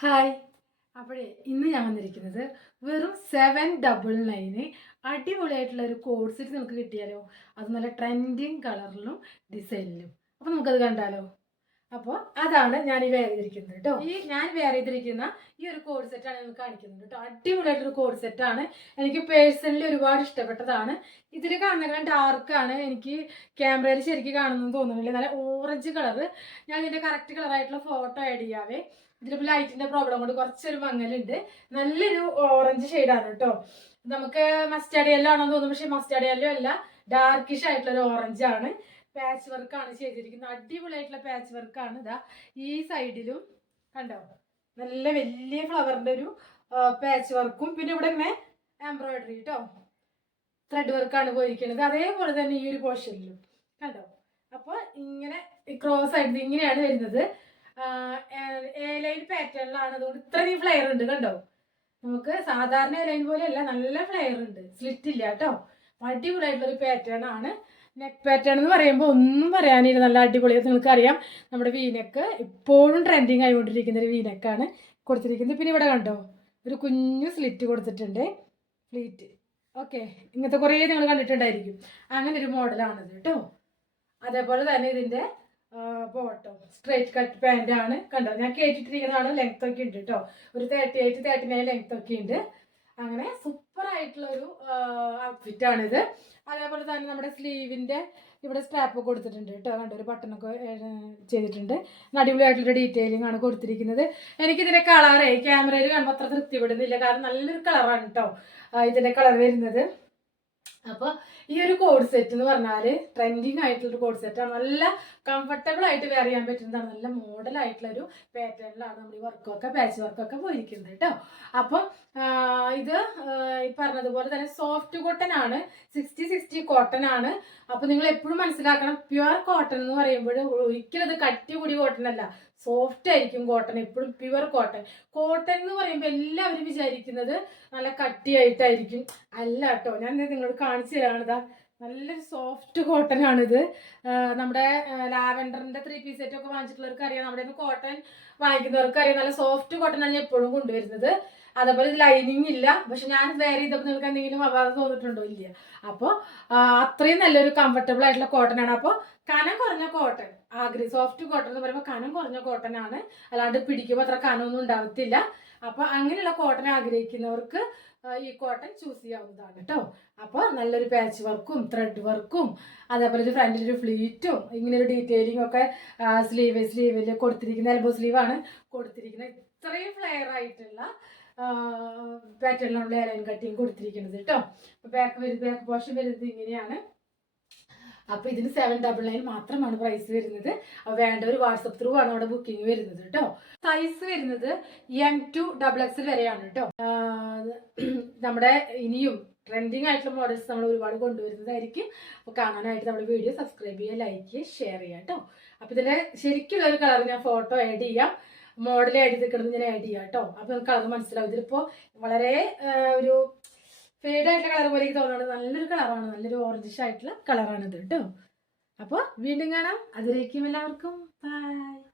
Hi. അപ്പോഴേ ഇന്ന് ഞാൻ വന്നിരിക്കുന്നത് വെറും 799 അടിപൊളിയായിട്ടുള്ള ഒരു കോഡ് സെറ്റ് നമുക്ക് കിട്ടിയാലോ. അത് നല്ല ട്രെൻഡിങ് കളറിലും ഡിസൈനിലും. അപ്പോൾ നമുക്കത് കണ്ടാലോ. അപ്പോൾ അതാണ് ഞാൻ ഈ വെയർ ചെയ്തിരിക്കുന്നത് കേട്ടോ. ഞാൻ വെയർ ചെയ്തിരിക്കുന്ന ഈ ഒരു കോഡ് സെറ്റാണ് നിങ്ങൾക്ക് കാണിക്കുന്നത് കേട്ടോ. അടിപൊളിയായിട്ടൊരു കോഡ് സെറ്റാണ്. എനിക്ക് പേഴ്സണലി ഒരുപാട് ഇഷ്ടപ്പെട്ടതാണ്. ഇതിൽ കാണുന്ന ഡാർക്കാണ്. എനിക്ക് ക്യാമറയിൽ ശരിക്കും കാണുന്നത് തോന്നുന്നില്ല. നല്ല ഓറഞ്ച് കളറ്. ഞാൻ ഇതിൻ്റെ കറക്റ്റ് കളറായിട്ടുള്ള ഫോട്ടോ ആഡ് ചെയ്യാവേ. ഇതിലിപ്പോൾ ലൈറ്റിൻ്റെ പ്രോബ്ലം കൊണ്ട് കുറച്ചൊരു മങ്ങലുണ്ട്. നല്ലൊരു ഓറഞ്ച് ഷെയ്ഡാണ് കേട്ടോ. നമുക്ക് മസ്റ്റാർഡ് യെല്ലോ ആണെന്ന് തോന്നുന്നു, പക്ഷേ മസ്റ്റാർഡ് യെല്ലോ അല്ല, ഡാർക്കിഷ് ആയിട്ടുള്ളൊരു ഓറഞ്ച് ആണ്. പാച്ച് വർക്കാണ് ചെയ്തിരിക്കുന്നത്. അടിപൊളിയായിട്ടുള്ള പാച്ച് വർക്കാണ്. ഇതാ ഈ സൈഡിലും കണ്ടോ, നല്ല വലിയ ഫ്ലവറിൻ്റെ ഒരു പാച്ച് വർക്കും, പിന്നെ ഇവിടെ ഇങ്ങനെ എംബ്രോയിഡറി കേട്ടോ, ത്രെഡ് വർക്കാണ് പോയിരിക്കുന്നത്. അതേപോലെ തന്നെ ഈ ഒരു പോർഷനിലും കണ്ടോ. അപ്പോൾ ഇങ്ങനെ ക്രോസ് ആയിട്ട് ഇങ്ങനെയാണ് വരുന്നത്. എ ലൈൻ പാറ്റേണിലാണ്. അതുകൊണ്ട് ഇത്രയും ഫ്ലെയർ ഉണ്ട് കണ്ടോ. നമുക്ക് സാധാരണ എ ലൈൻ പോലെയല്ല, നല്ല ഫ്ലെയർ ഉണ്ട്, സ്ലിറ്റ് ഇല്ല കേട്ടോ. അടിപൊളിയായിട്ടുള്ളൊരു പാറ്റേൺ ആണ്. നെക്ക് പാറ്റേൺ എന്ന് പറയുമ്പോൾ ഒന്നും പറയാനില്ല, നല്ല അടിപൊളിയായിട്ട്. നിങ്ങൾക്കറിയാം നമ്മുടെ വീനെക്ക് ഇപ്പോഴും ട്രെൻഡിങ് ആയിക്കൊണ്ടിരിക്കുന്ന ഒരു വീനെക്കാണ് കൊടുത്തിരിക്കുന്നത്. പിന്നെ ഇവിടെ കണ്ടോ ഒരു കുഞ്ഞു സ്ലിറ്റ് കൊടുത്തിട്ടുണ്ട്, ഫ്ലീറ്റ്. ഓക്കെ, ഇങ്ങനത്തെ കുറേ നിങ്ങൾ കണ്ടിട്ടുണ്ടായിരിക്കും. അങ്ങനെ ഒരു മോഡലാണിത് കേട്ടോ. അതേപോലെ തന്നെ ഇതിൻ്റെ ബോട്ടം സ്ട്രൈറ്റ് കട്ട് പാൻ്റ് ആണ് കണ്ടോ. ഞാൻ കേട്ടിട്ടിരിക്കുന്നതാണ്. ലെങ്ത് ഒക്കെ ഉണ്ട് കേട്ടോ, ഒരു 38 39 ലെങ്ത് ഒക്കെ ഉണ്ട്. അങ്ങനെ സൂപ്പർ ആയിട്ടുള്ളൊരു ഔട്ട്ഫിറ്റാണിത്. അതേപോലെ തന്നെ നമ്മുടെ സ്ലീവിൻ്റെ ഇവിടെ സ്ട്രാപ്പ് കൊടുത്തിട്ടുണ്ട് കേട്ടോ. കണ്ടോ, ഒരു ബട്ടണൊക്കെ ചെയ്തിട്ടുണ്ട്. അടിപൊളിയായിട്ടുള്ള ഡീറ്റെയിലിംഗ് ആണ് കൊടുത്തിരിക്കുന്നത്. എനിക്കിതിൻ്റെ കളറേ ക്യാമറയിൽ കാണുമ്പോൾ അത്ര തൃപ്തിപ്പെടുന്നില്ല, കാരണം നല്ലൊരു കളറാണ് കേട്ടോ ഇതിൻ്റെ കളർ വരുന്നത്. അപ്പോൾ ഈ ഒരു കോഡ് സെറ്റ് എന്ന് പറഞ്ഞാൽ ട്രെൻഡിങ് ആയിട്ടുള്ളൊരു കോഡ് സെറ്റാണ്. നല്ല കംഫർട്ടബിൾ ആയിട്ട് വെയർ ചെയ്യാൻ പറ്റുന്നതാണ്. നല്ല മോഡലായിട്ടുള്ളൊരു പാറ്റേണിലാണ് നമ്മൾ ഈ വർക്കൊക്കെ പാച്ച് വർക്കൊക്കെ പോയിരിക്കുന്നത് കേട്ടോ. അപ്പം ഇത് ഈ പറഞ്ഞതുപോലെ തന്നെ സോഫ്റ്റ് കോട്ടൺ ആണ്, 60-60 കോട്ടൺ ആണ്. അപ്പോൾ നിങ്ങൾ എപ്പോഴും മനസ്സിലാക്കണം, പ്യുവർ കോട്ടൺ എന്ന് പറയുമ്പോൾ ഒരിക്കലും അത് കട്ടി കൂടി കോട്ടൺ അല്ല, സോഫ്റ്റ് ആയിരിക്കും കോട്ടൺ എപ്പോഴും. Pure cotton. കോട്ടൺ എന്ന് പറയുമ്പോൾ എല്ലാവരും വിചാരിക്കുന്നത് നല്ല കട്ടിയായിട്ടായിരിക്കും. അല്ല കേട്ടോ, ഞാൻ നിങ്ങളോട് കാണിച്ചു തരാണിതാ. നല്ലൊരു സോഫ്റ്റ് കോട്ടൺ ആണിത്. നമ്മുടെ ലാവൻഡറിൻ്റെ 3 പീസ് സെറ്റ് ഒക്കെ വാങ്ങിച്ചിട്ടുള്ളവർക്ക് അറിയാം, നമ്മുടെ കോട്ടൺ വാങ്ങിക്കുന്നവർക്ക് അറിയാം. നല്ല സോഫ്റ്റ് കോട്ടൺ ആണ് ഞാൻ എപ്പോഴും കൊണ്ടുവരുന്നത്. അതേപോലെ ഇത് ലൈനിങ് ഇല്ല, പക്ഷെ ഞാൻ വേറെ ചെയ്തപ്പോൾ നിങ്ങൾക്ക് എന്തെങ്കിലും അപാകത തോന്നിട്ടുണ്ടോ? ഇല്ല. അപ്പോൾ അത്രയും നല്ലൊരു കംഫർട്ടബിൾ ആയിട്ടുള്ള കോട്ടൺ ആണ്. അപ്പോൾ കനം കുറഞ്ഞ കോട്ടൺ സോഫ്റ്റ് കോട്ടൺ എന്ന് പറയുമ്പോൾ കനം കുറഞ്ഞ കോട്ടൺ ആണ്, അല്ലാണ്ട് പിടിക്കുമ്പോൾ അത്ര കനമൊന്നും ഉണ്ടാവത്തില്ല. അപ്പോൾ അങ്ങനെയുള്ള കോട്ടൺ ആഗ്രഹിക്കുന്നവർക്ക് ഈ കോട്ടൺ ചൂസ് ചെയ്യാവുന്നതാണ് കേട്ടോ. അപ്പോൾ നല്ലൊരു പാച്ച് വർക്കും ത്രെഡ് വർക്കും അതേപോലെ ഒരു ഫ്രണ്ടിലൊരു ഫ്ലീറ്റും ഇങ്ങനെ ഒരു ഡീറ്റെയിലിംഗ് ഒക്കെ സ്ലീവിൽ കൊടുത്തിരിക്കുന്ന എൽബോ സ്ലീവാണ് കൊടുത്തിരിക്കുന്നത്. ഇത്രയും ഫ്ലെയർ ആയിട്ടുള്ള പാറ്റേണിലുള്ള ലൈൻ കട്ടിങ് കൊടുത്തിരിക്കുന്നത് കേട്ടോ. അപ്പോൾ ബാക്ക് പോർഷൻ വരുന്നത് ഇങ്ങനെയാണ്. അപ്പോൾ ഇതിന് 799 മാത്രമാണ് പ്രൈസ് വരുന്നത്. അപ്പോൾ വേണ്ട ഒരു വാട്സപ്പ് ത്രൂ ആണ് അവിടെ ബുക്കിംഗ് വരുന്നത് കേട്ടോ. സൈസ് വരുന്നത് M2 XXL വരെയാണ് കേട്ടോ. നമ്മുടെ ഇനിയും ട്രെൻഡിങ് ആയിട്ടുള്ള മോഡൽസ് നമ്മൾ ഒരുപാട് കൊണ്ടുവരുന്നതായിരിക്കും. അപ്പോൾ കാണാനായിട്ട് നമ്മുടെ വീഡിയോ സബ്സ്ക്രൈബ് ചെയ്യുക, ലൈക്ക് ചെയ്യുക, ഷെയർ ചെയ്യാം കേട്ടോ. അപ്പോൾ ഇതിൻ്റെ ശരിക്കുള്ള ഒരു കളർ ഞാൻ ഫോട്ടോ ആഡ് ചെയ്യാം, മോഡൽ ആഡ് ചെയ്തിരിക്കുന്നത് ഞാൻ ആഡ് ചെയ്യാം കേട്ടോ. അപ്പോൾ നമുക്ക് കളർ മനസ്സിലാവും. ഇതിലിപ്പോൾ വളരെ ഒരു ഫെയ്ഡ് ആയിട്ടുള്ള കളർ പോലെ തോന്നുന്നത് നല്ലൊരു കളറാണ്, നല്ലൊരു ഓറഞ്ചിഷ് ആയിട്ടുള്ള കളറാണ് ഇത് കേട്ടോ. അപ്പോൾ വീണ്ടും കാണാം. അതിലേക്കും എല്ലാവർക്കും ബൈ.